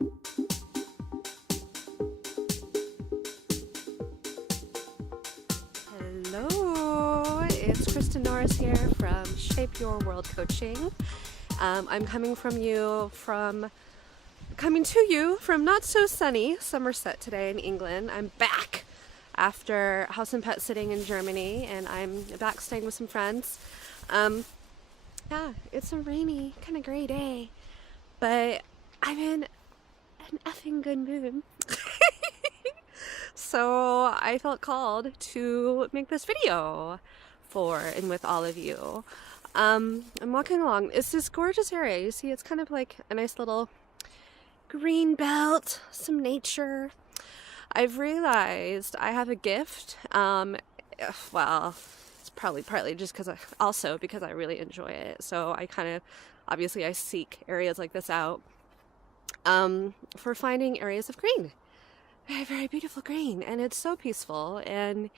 Hello, it's Kristen Norris here from Shape Your World Coaching. I'm coming to you from not so sunny Somerset today in England. I'm back after house and pet sitting in Germany, and I'm back staying with some friends. Yeah, it's a rainy, kind of gray day, but I'm in an effing good mood. So I felt called to make this video for and with all of you. I'm walking along. It's this gorgeous area. You see, it's kind of like a nice little green belt, some nature. I've realized I have a gift. Well, it's probably partly just because I really enjoy it. So obviously I seek areas like this out for finding areas of green. Very, very beautiful green, and it's so peaceful, and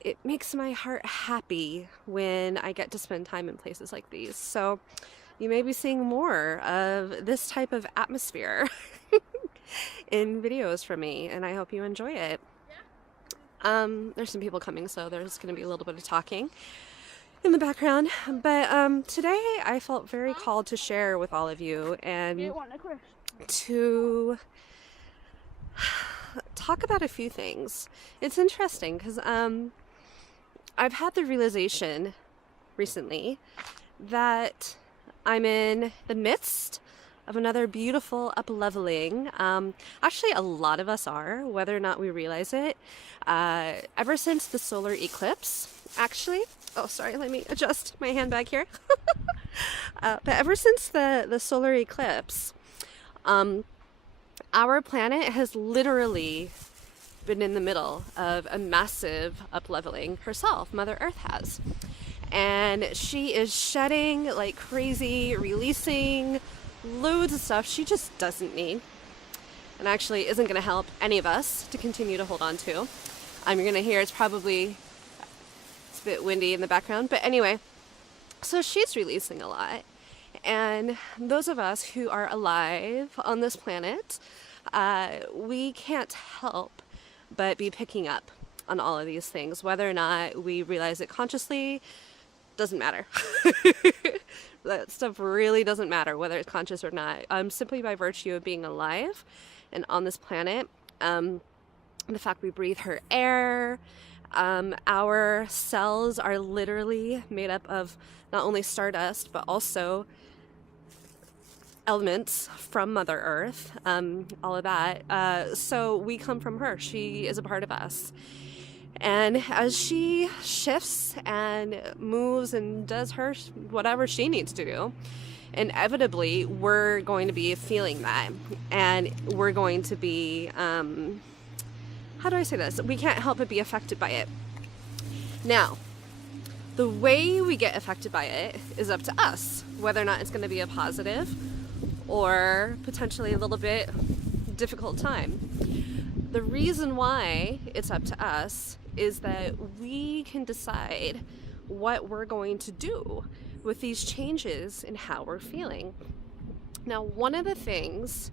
it makes my heart happy when I get to spend time in places like these. So you may be seeing more of this type of atmosphere in videos from me, and I hope you enjoy it. There's some people coming, so there's going to be a little bit of talking in the background, but today I felt very called to share with all of you and to talk about a few things. It's interesting because I've had the realization recently that I'm in the midst of another beautiful up-leveling. Actually, a lot of us are, whether or not we realize it. Ever since the solar eclipse, actually. Oh, sorry, let me adjust my handbag here. But ever since the solar eclipse, our planet has literally been in the middle of a massive up-leveling herself. Mother Earth has. And she is shedding like crazy, releasing loads of stuff she just doesn't need. And actually isn't going to help any of us to continue to hold on to. You're going to hear it's a bit windy in the background. But anyway, so she's releasing a lot. And those of us who are alive on this planet, we can't help but be picking up on all of these things. Whether or not we realize it consciously doesn't matter. That stuff really doesn't matter whether it's conscious or not. Simply by virtue of being alive and on this planet, the fact we breathe her air, our cells are literally made up of not only stardust but also elements from Mother Earth, all of that. So we come from her. She is a part of us. And as she shifts and moves and does whatever she needs to do, inevitably we're going to be feeling that. And we're going to be, how do I say this? We can't help but be affected by it. Now, the way we get affected by it is up to us, whether or not it's going to be a positive or potentially a little bit difficult time. The reason why it's up to us is that we can decide what we're going to do with these changes in how we're feeling. Now, one of the things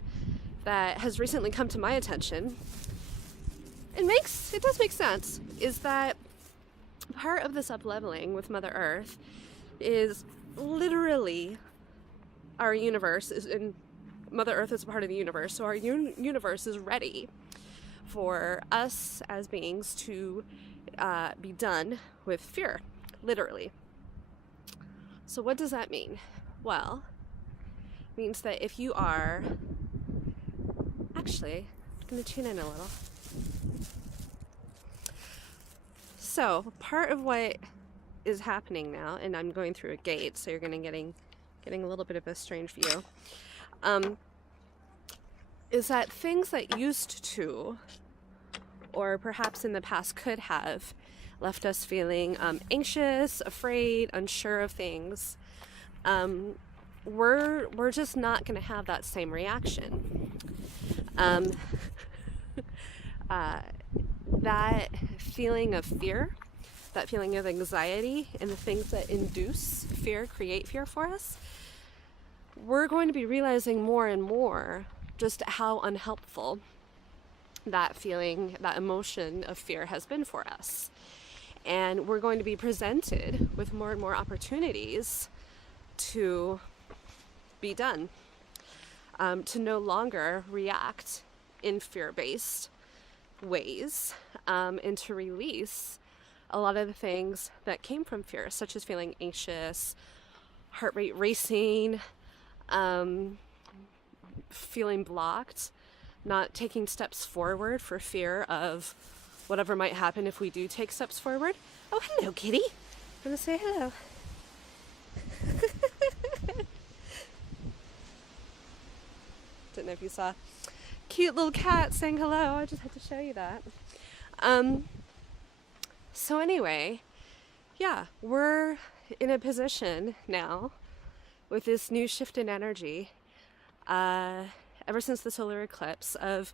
that has recently come to my attention, it does make sense, is that part of this up-leveling with Mother Earth is literally our universe and Mother Earth is a part of the universe, so our universe is ready for us as beings to be done with fear, literally. So what does that mean? Well, it means that if you are... Actually, I'm going to tune in a little. So part of what is happening now, and I'm going through a gate, so you're going to getting a little bit of a strange view, is that things that used to, or perhaps in the past could have, left us feeling anxious, afraid, unsure of things, we're just not going to have that same reaction. That feeling of fear, that feeling of anxiety, and the things that induce fear, create fear for us, we're going to be realizing more and more just how unhelpful that feeling, that emotion of fear has been for us. And we're going to be presented with more and more opportunities to be done, to no longer react in fear-based ways, and to release a lot of the things that came from fear, such as feeling anxious, heart rate racing, feeling blocked, not taking steps forward for fear of whatever might happen if we do take steps forward. Oh, hello, kitty. I'm gonna say hello. Didn't know if you saw. Cute little cat saying hello. I just had to show you that. So anyway, yeah, we're in a position now with this new shift in energy, ever since the solar eclipse, of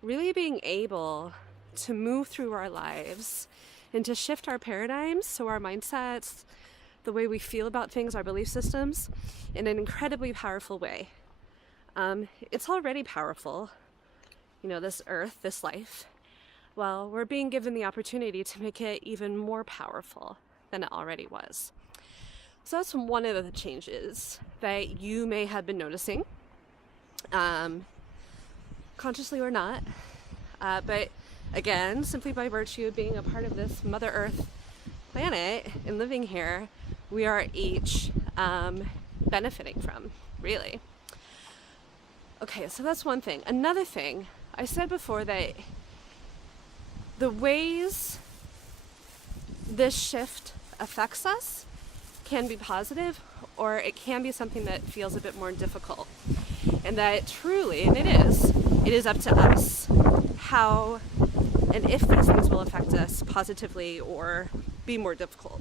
really being able to move through our lives and to shift our paradigms, so our mindsets, the way we feel about things, our belief systems, in an incredibly powerful way. It's already powerful, this earth, this life. Well, we're being given the opportunity to make it even more powerful than it already was. So that's one of the changes that you may have been noticing, consciously or not. But again, simply by virtue of being a part of this Mother Earth planet and living here, we are each benefiting from, really. Okay, so that's one thing. Another thing, I said before that the ways this shift affects us can be positive, or it can be something that feels a bit more difficult. And that truly, and it is up to us how and if these things will affect us positively or be more difficult.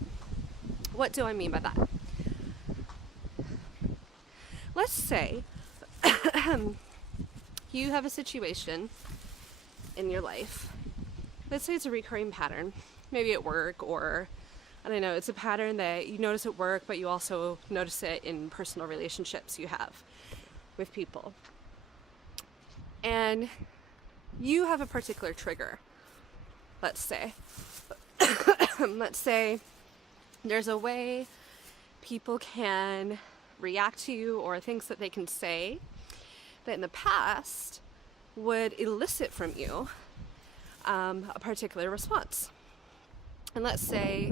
What do I mean by that? Let's say you have a situation in your life. Let's say it's a recurring pattern, maybe at work, or I don't know, it's a pattern that you notice at work, but you also notice it in personal relationships you have with people. And you have a particular trigger, let's say. Let's say there's a way people can react to you, or things that they can say that in the past would elicit from you a particular response. And let's say,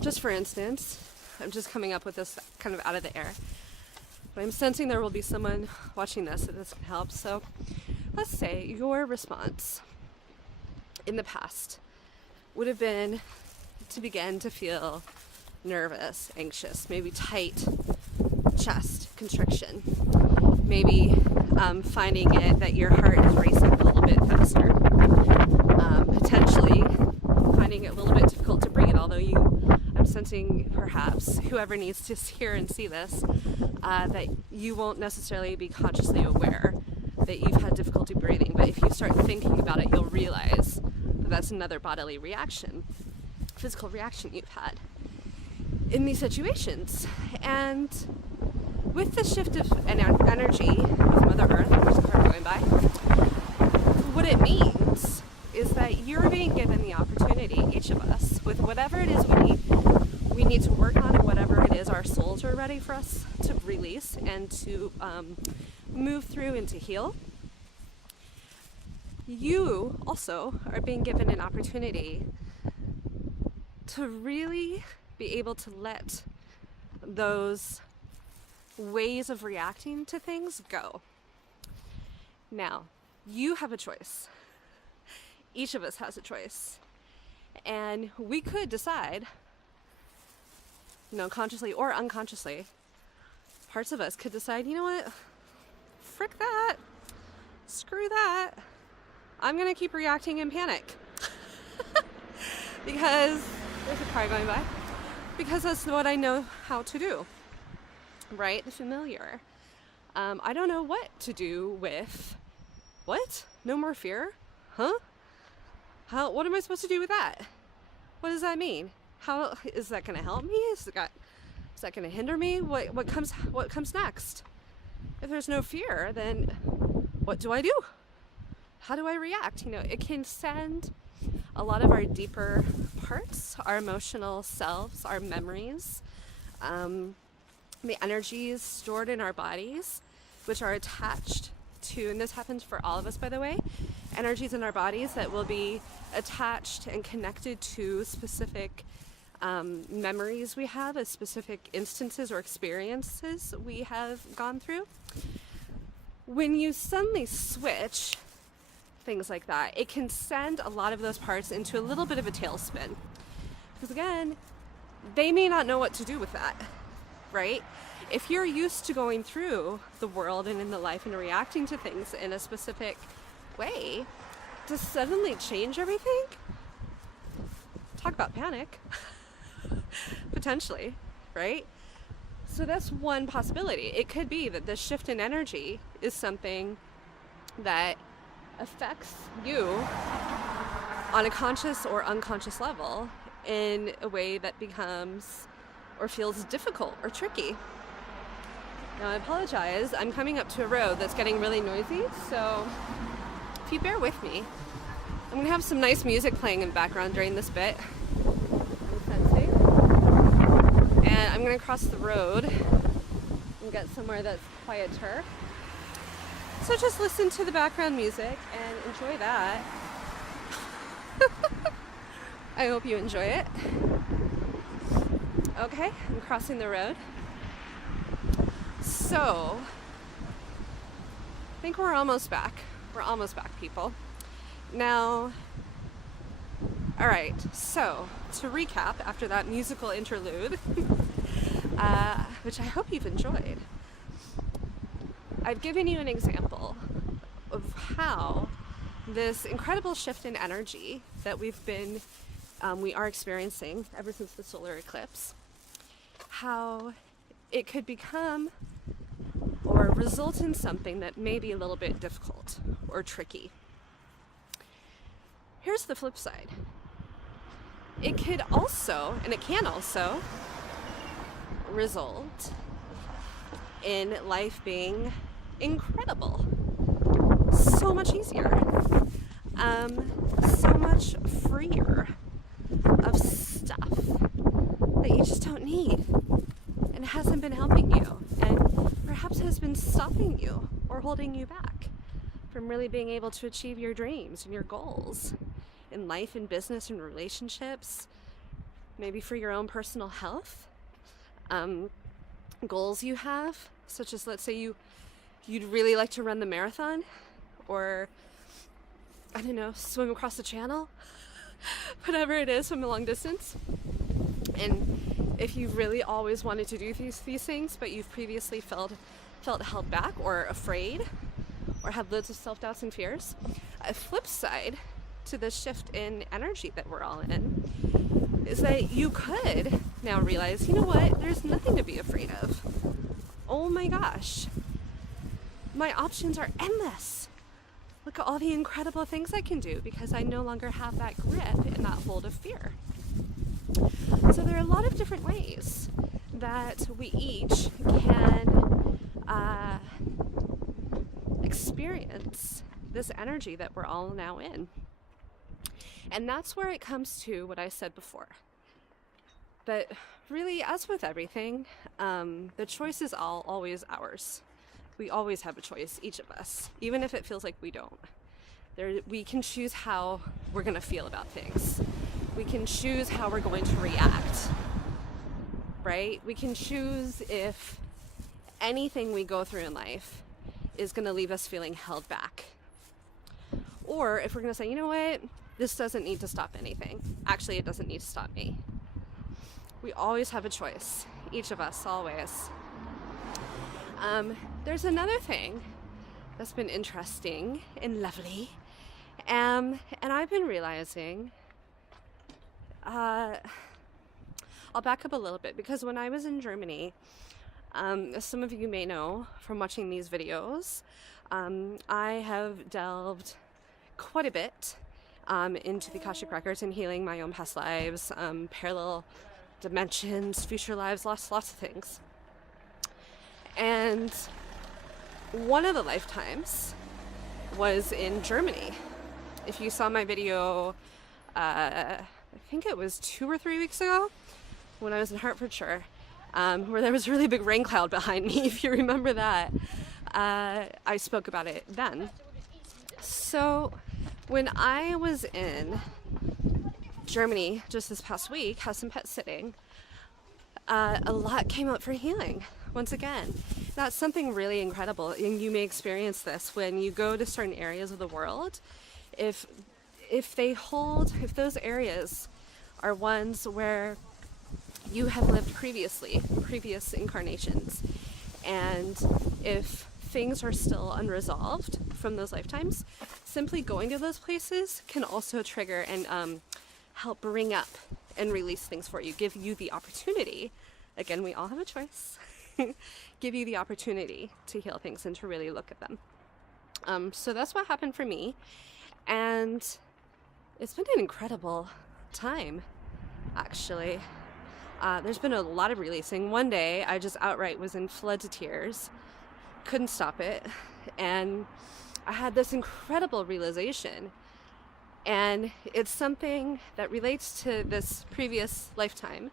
just for instance, I'm just coming up with this kind of out of the air, but I'm sensing there will be someone watching this that this can help. So let's say your response in the past would have been to begin to feel nervous, anxious, maybe tight chest constriction, maybe finding it that your heart is racing a little bit faster, potentially finding it a little bit difficult to breathe, although I'm sensing perhaps whoever needs to hear and see this, that you won't necessarily be consciously aware that you've had difficulty breathing, but if you start thinking about it, you'll realize that that's another bodily reaction, physical reaction you've had in these situations. And with the shift of energy with Mother Earth, there's a car going by, what it means is that you're being given the opportunity, each of us, with whatever it is we need to work on, and whatever it is our souls are ready for us to release and to move through and to heal. You also are being given an opportunity to really be able to let those ways of reacting to things go. Now, you have a choice. Each of us has a choice. And we could decide, consciously or unconsciously, parts of us could decide, you know what, frick that, screw that, I'm gonna keep reacting in panic. Because there's a car going by. Because that's what I know how to do, right? The familiar. I don't know what to do with, what? No more fear? Huh? What am I supposed to do with that? What does that mean? How is that going to help me? Is that going to hinder me? What comes next? If there's no fear, then what do I do? How do I react? You know, it can send a lot of our deeper parts, our emotional selves, our memories, the energies stored in our bodies, which are attached to, and this happens for all of us, by the way, energies in our bodies that will be attached and connected to specific memories we have, as specific instances or experiences we have gone through. When you suddenly switch things like that, it can send a lot of those parts into a little bit of a tailspin. Because again, they may not know what to do with that, right? If you're used to going through the world and in the life and reacting to things in a specific way, to suddenly change everything, talk about panic, potentially, right? So that's one possibility. It could be that this shift in energy is something that affects you on a conscious or unconscious level in a way that becomes or feels difficult or tricky. Now, I apologize. I'm coming up to a road that's getting really noisy, so if you bear with me, I'm going to have some nice music playing in the background during this bit. I'm sensing. And I'm going to cross the road and get somewhere that's quieter. So just listen to the background music and enjoy that. I hope you enjoy it. Okay, I'm crossing the road. So, I think we're almost back. We're almost back, people. Now, all right, so to recap after that musical interlude, which I hope you've enjoyed, I've given you an example of how this incredible shift in energy that we are experiencing ever since the solar eclipse, how it could become or result in something that may be a little bit difficult or tricky. Here's the flip side. It could also, and it can also, result in life being incredible. So much easier. So much freer of stuff that you just don't need and hasn't been helping you and perhaps has been stopping you or holding you back from really being able to achieve your dreams and your goals in life and business and relationships, maybe for your own personal health, goals you have, such as, let's say you'd really like to run the marathon, or I don't know, swim across the channel, whatever it is, swim a long distance. And if you've really always wanted to do these things, but you've previously felt held back or afraid or had loads of self-doubts and fears, a flip side to this shift in energy that we're all in is that you could now realize, you know what, there's nothing to be afraid of. Oh my gosh, my options are endless. Look at all the incredible things I can do because I no longer have that grip and that hold of fear. So there are a lot of different ways that we each can experience this energy that we're all now in. And that's where it comes to what I said before. But really, as with everything, the choice is always ours. We always have a choice, each of us, even if it feels like we don't. We can choose how we're going to feel about things. We can choose how we're going to react, right? We can choose if anything we go through in life is going to leave us feeling held back. Or if we're going to say, you know what, this doesn't need to stop anything. Actually, it doesn't need to stop me. We always have a choice, each of us, always. There's another thing that's been interesting and lovely, and I've been realizing, I'll back up a little bit, because when I was in Germany, as some of you may know from watching these videos, I have delved quite a bit into the Akashic Records and healing my own past lives, parallel dimensions, future lives, lots of things. And one of the lifetimes was in Germany. If you saw my video, I think it was 2 or 3 weeks ago when I was in Hertfordshire, where there was a really big rain cloud behind me, if you remember that. I spoke about it then. So when I was in Germany just this past week, had some pet sitting, a lot came up for healing. Once again, that's something really incredible, and you may experience this when you go to certain areas of the world. If those areas are ones where you have lived previous incarnations, and if things are still unresolved from those lifetimes, simply going to those places can also trigger and help bring up and release things for you, give you the opportunity. Again, we all have a choice. Give you the opportunity to heal things and to really look at them. So that's what happened for me. And it's been an incredible time, actually. There's been a lot of releasing. One day, I just outright was in floods of tears. Couldn't stop it. And I had this incredible realization. And it's something that relates to this previous lifetime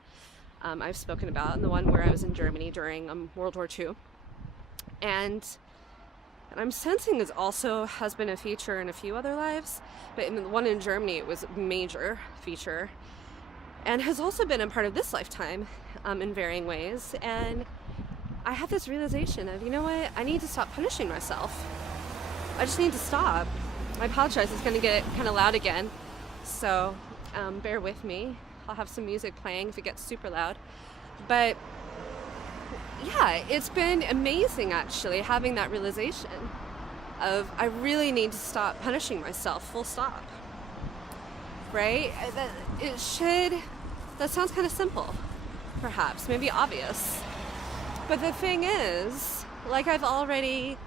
I've spoken about, and the one where I was in Germany during World War II. And I'm sensing it also has been a feature in a few other lives, but in the one in Germany, it was a major feature, and has also been a part of this lifetime in varying ways. And I had this realization of, you know what, I need to stop punishing myself. I just need to stop. I apologize, it's going to get kind of loud again, so bear with me. I'll have some music playing if it gets super loud. But yeah, it's been amazing actually having that realization of I really need to stop punishing myself, full stop. Right? That sounds kind of simple, perhaps, maybe obvious. But the thing is, like I've already,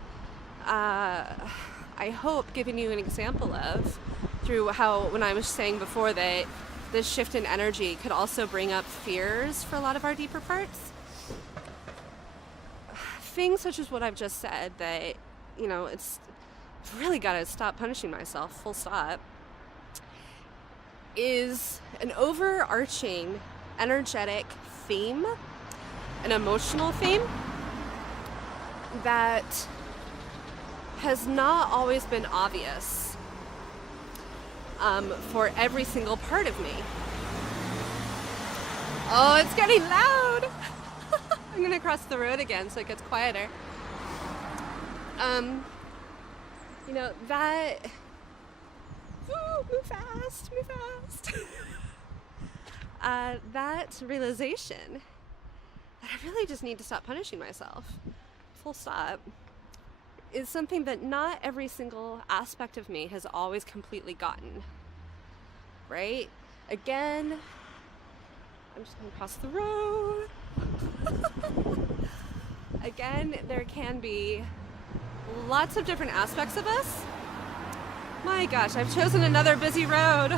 I hope, given you an example of, through how, when I was saying before that this shift in energy could also bring up fears for a lot of our deeper parts. Things such as what I've just said, that, you know, it's really got to stop punishing myself, full stop, is an overarching energetic theme, an emotional theme that has not always been obvious for every single part of me. Oh, it's getting loud! I'm gonna cross the road again so it gets quieter. You know, that... Ooh, move fast. That realization that I really just need to stop punishing myself, full stop, is something that not every single aspect of me has always completely gotten, right? Again, I'm just gonna cross the road. Again, there can be lots of different aspects of us. My gosh, I've chosen another busy road.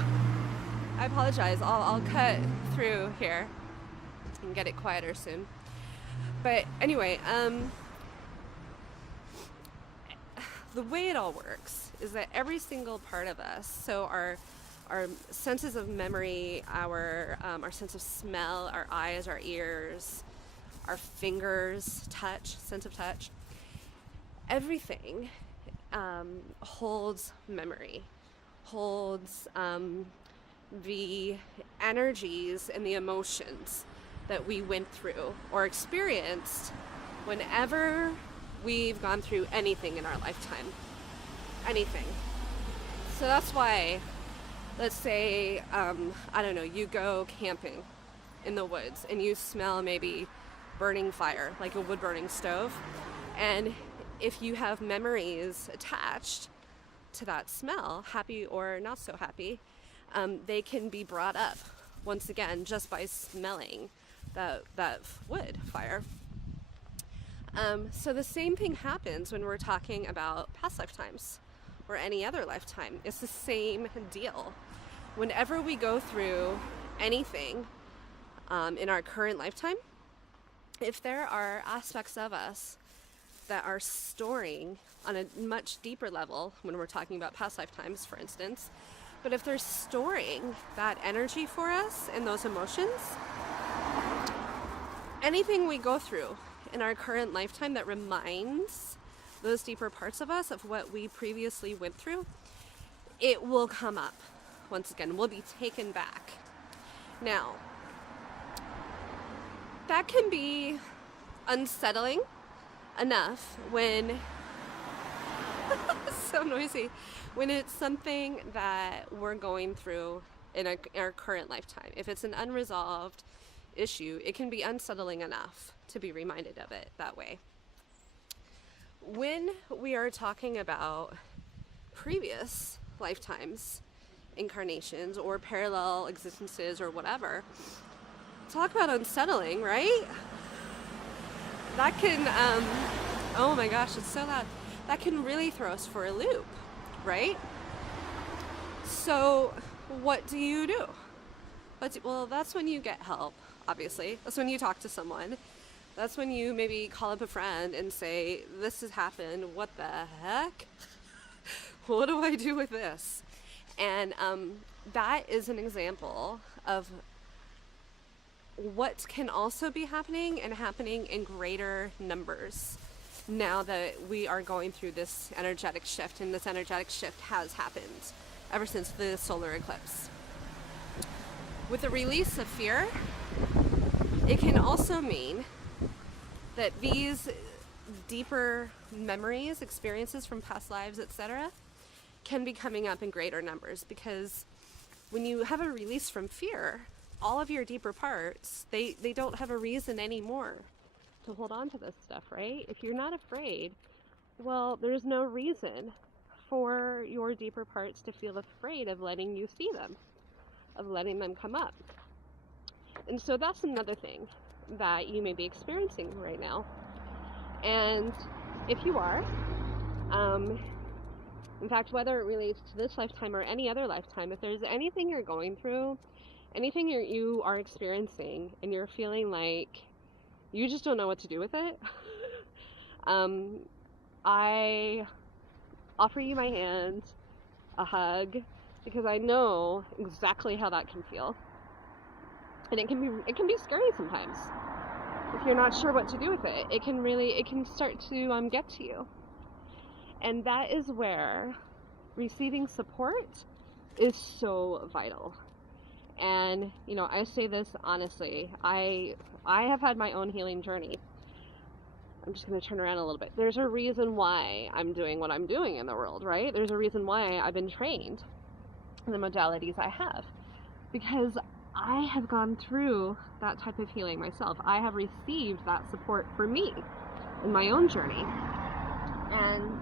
I apologize, I'll cut through here and get it quieter soon. But anyway, the way it all works is that every single part of us, so our senses of memory, our sense of smell, our eyes, our ears, our fingers, touch, sense of touch, everything holds memory, holds the energies and the emotions that we went through or experienced whenever we've gone through anything in our lifetime. Anything. So that's why, let's say, I don't know, you go camping in the woods and you smell maybe burning fire, like a wood burning stove. And if you have memories attached to that smell, happy or not so happy, they can be brought up once again just by smelling that wood fire. So the same thing happens when we're talking about past lifetimes or any other lifetime. It's the same deal. Whenever we go through anything in our current lifetime, if there are aspects of us that are storing on a much deeper level, when we're talking about past lifetimes, for instance, but if they're storing that energy for us and those emotions, anything we go through in our current lifetime that reminds those deeper parts of us of what we previously went through, it will come up once again, will be taken back. Now, that can be unsettling enough when so noisy, when it's something that we're going through in our current lifetime. If it's an unresolved issue, it can be unsettling enough to be reminded of it that way. When we are talking about previous lifetimes, incarnations, or parallel existences, or whatever, talk about unsettling, right? That can, oh my gosh, it's so loud. That can really throw us for a loop, right? So what do you do? Well, that's when you get help, obviously. That's when you talk to someone. That's when you maybe call up a friend and say, this has happened, what the heck? What do I do with this? And that is an example of what can also be happening, and happening in greater numbers now that we are going through this energetic shift, and this energetic shift has happened ever since the solar eclipse. With the release of fear, it can also mean that these deeper memories, experiences from past lives, etc., can be coming up in greater numbers, because when you have a release from fear, all of your deeper parts, they don't have a reason anymore to hold on to this stuff, right? If you're not afraid, well, there's no reason for your deeper parts to feel afraid of letting you see them, of letting them come up. And so that's another thing that you may be experiencing right now. And if you are, in fact, whether it relates to this lifetime or any other lifetime, if there's anything you're going through, anything you are experiencing, and you're feeling like you just don't know what to do with it, I offer you my hand, a hug, because I know exactly how that can feel. And it can be scary sometimes. If you're not sure what to do with it, it can start to get to you. And that is where receiving support is so vital. And, I say this honestly, I have had my own healing journey. I'm just going to turn around a little bit. There's a reason why I'm doing what I'm doing in the world, right? There's a reason why I've been trained in the modalities I have. Because I have gone through that type of healing myself. I have received that support for me in my own journey. And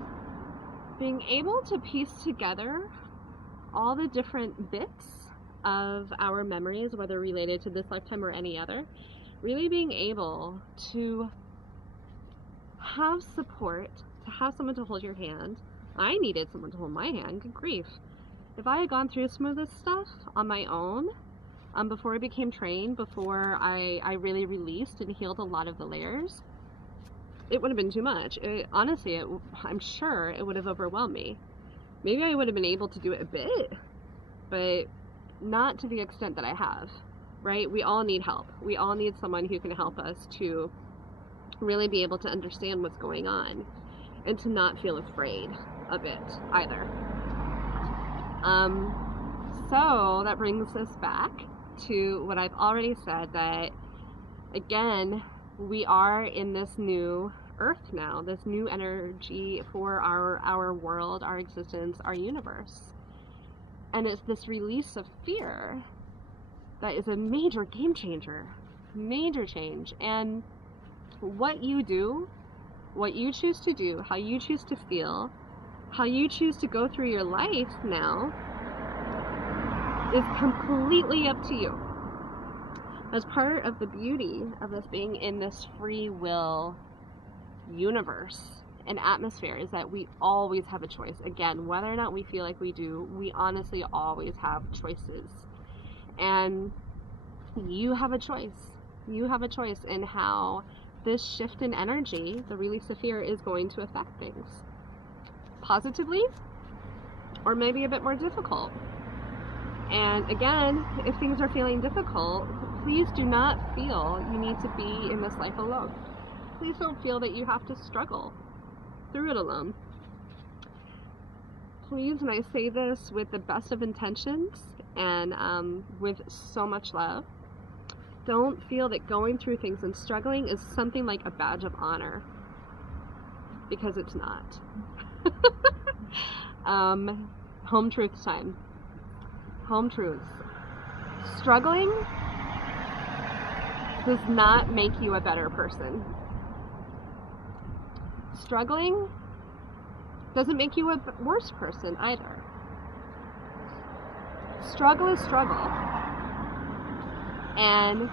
being able to piece together all the different bits of our memories, whether related to this lifetime or any other, really being able to have support, to have someone to hold your hand. I needed someone to hold my hand, good grief. If I had gone through some of this stuff on my own, before I became trained, before I really released and healed a lot of the layers, it would have been too much. Honestly, I'm sure it would have overwhelmed me. Maybe I would have been able to do it a bit, but not to the extent that I have, right? We all need help. We all need someone who can help us to really be able to understand what's going on and to not feel afraid of it either. So that brings us back to what I've already said, that again, we are in this new earth now, this new energy for our world, our existence, our universe. And it's this release of fear that is a major game changer, major change. And what you do, what you choose to do, how you choose to feel, how you choose to go through your life now is completely up to you. As part of the beauty of us being in this free will universe and atmosphere is that we always have a choice. Again, whether or not we feel like we do, we honestly always have choices. And you have a choice. You have a choice in how this shift in energy, the release of fear, is going to affect things positively or maybe a bit more difficult. And again, if things are feeling difficult, please do not feel you need to be in this life alone. Please don't feel that you have to struggle through it alone. Please, and I say this with the best of intentions and with so much love, don't feel that going through things and struggling is something like a badge of honor, because it's not. Home truths time. Home truths. Struggling does not make you a better person. Struggling doesn't make you a worse person either. Struggle is struggle. And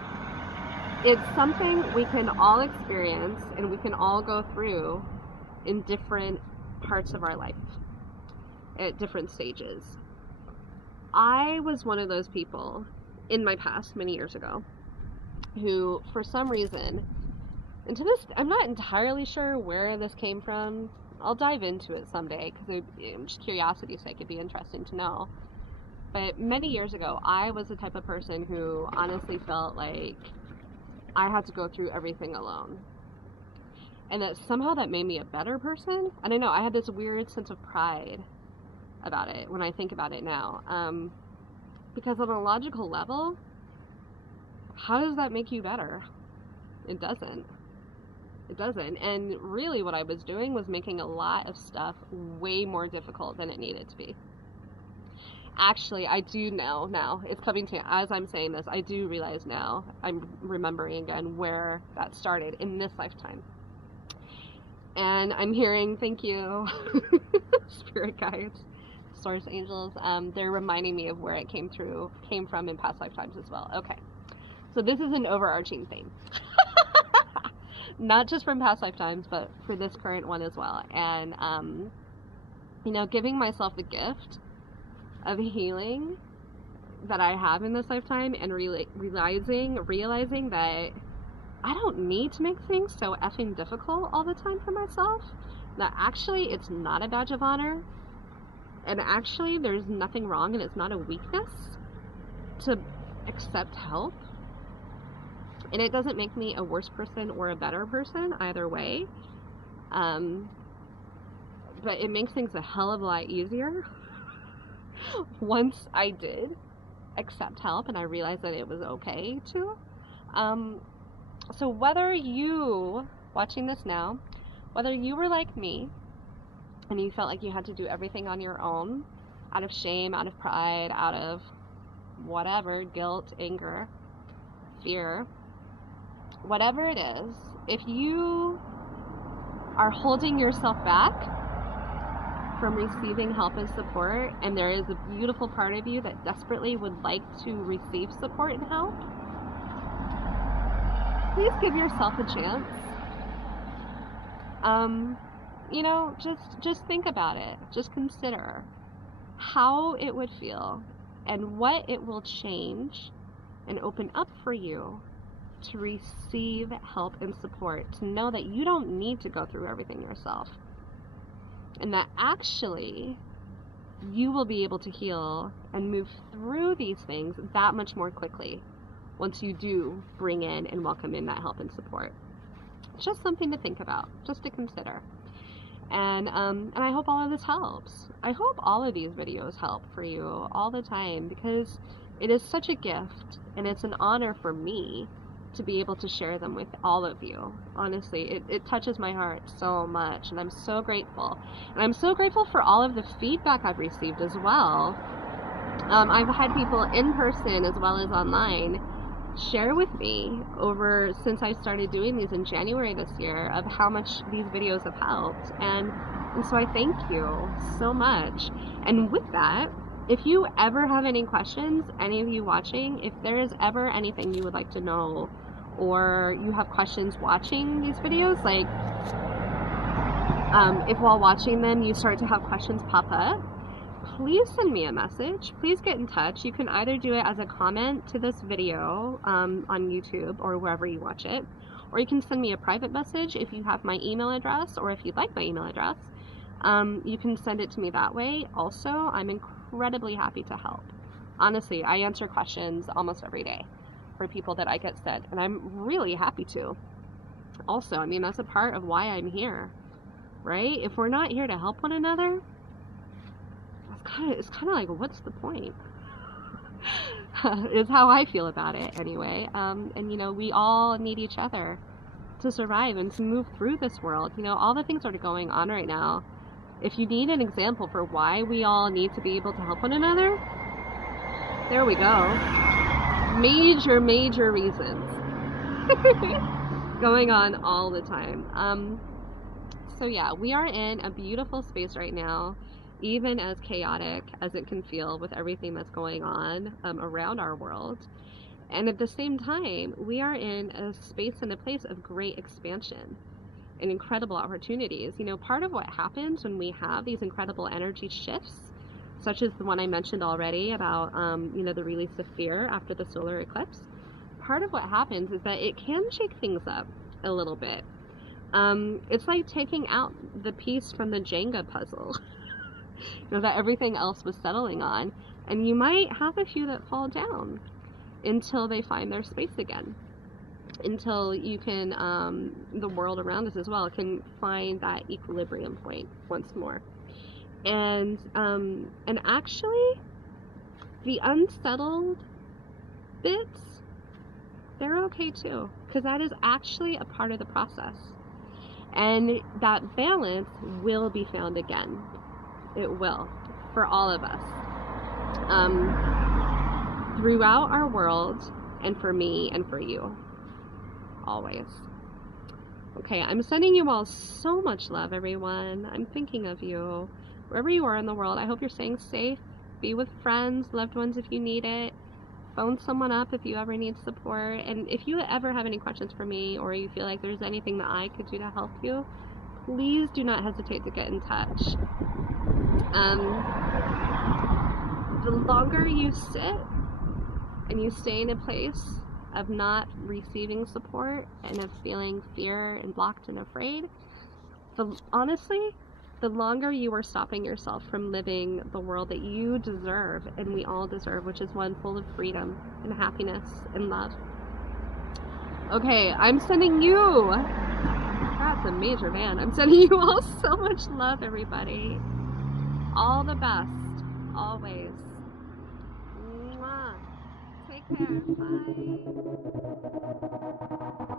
it's something we can all experience and we can all go through in different parts of our life at different stages. I was one of those people in my past many years ago who, for some reason, and to this, I'm not entirely sure where this came from. I'll dive into it someday because just curiosity's sake, it'd be interesting to know. But many years ago, I was the type of person who honestly felt like I had to go through everything alone. And that somehow that made me a better person. And I know I had this weird sense of pride about it when I think about it now. Because on a logical level, how does that make you better? It doesn't. It doesn't. And really what I was doing was making a lot of stuff way more difficult than it needed to be. Actually, I do know now, it's coming to, as I'm saying this, I do realize now, I'm remembering again where that started in this lifetime. And I'm hearing, thank you, spirit guides, source angels, they're reminding me of where it came from in past lifetimes as well. Okay, so this is an overarching theme. Not just from past lifetimes, but for this current one as well. And, giving myself the gift of healing that I have in this lifetime and realizing that I don't need to make things so effing difficult all the time for myself. That actually it's not a badge of honor. And actually there's nothing wrong and it's not a weakness to accept help. And it doesn't make me a worse person or a better person either way. But it makes things a hell of a lot easier once I did accept help and I realized that it was okay to. So whether you, watching this now, whether you were like me and you felt like you had to do everything on your own, out of shame, out of pride, out of whatever, guilt, anger, fear, whatever it is, if you are holding yourself back from receiving help and support, and there is a beautiful part of you that desperately would like to receive support and help, please give yourself a chance. Just think about it. Just consider how it would feel and what it will change and open up for you to receive help and support, to know that you don't need to go through everything yourself. And that actually you will be able to heal and move through these things that much more quickly once you do bring in and welcome in that help and support. It's just something to think about, just to consider. And I hope all of this helps. I hope all of these videos help for you all the time, because it is such a gift and it's an honor for me to be able to share them with all of you. Honestly, it touches my heart so much, and I'm so grateful. And I'm so grateful for all of the feedback I've received as well. I've had people in person as well as online share with me since I started doing these in January this year of how much these videos have helped. And so I thank you so much. And with that, if you ever have any questions, any of you watching, if there is ever anything you would like to know, or you have questions watching these videos, like if while watching them you start to have questions pop up, please send me a message. Please get in touch. You can either do it as a comment to this video on YouTube or wherever you watch it, or you can send me a private message if you have my email address, or if you'd like my email address. You can send it to me that way. Also, I'm incredibly happy to help. Honestly, I answer questions almost every day for people that I get sent, and I'm really happy to. Also, I mean, that's a part of why I'm here, right? If we're not here to help one another, it's kind of like, what's the point? Is how I feel about it anyway. And you know, we all need each other to survive and to move through this world. You know, all the things that are going on right now. If you need an example for why we all need to be able to help one another, there we go. Major reasons going on all the time. So yeah, we are in a beautiful space right now, even as chaotic as it can feel with everything that's going on around our world. And at the same time, we are in a space and a place of great expansion and incredible opportunities. You know, part of what happens when we have these incredible energy shifts, such as the one I mentioned already about, you know, the release of fear after the solar eclipse, part of what happens is that it can shake things up a little bit. It's like taking out the piece from the Jenga puzzle, you know, that everything else was settling on, and you might have a few that fall down until they find their space again. Until you can, the world around us as well can find that equilibrium point once more. And actually, the unsettled bits, they're okay too, because that is actually a part of the process. And that balance will be found again. It will, for all of us. Throughout our world, and for me and for you. Always. Okay, I'm sending you all so much love, everyone. I'm thinking of you. Wherever you are in the world, I hope you're staying safe. Be with friends, loved ones if you need it. Phone someone up if you ever need support. And if you ever have any questions for me, or you feel like there's anything that I could do to help you, please do not hesitate to get in touch. The longer you sit and you stay in a place of not receiving support and of feeling fear and blocked and afraid, honestly, the longer you are stopping yourself from living the world that you deserve and we all deserve, which is one full of freedom and happiness and love. Okay, I'm sending you, that's a major man, I'm sending you all so much love, everybody. All the best, always. Mwah. Take care, bye.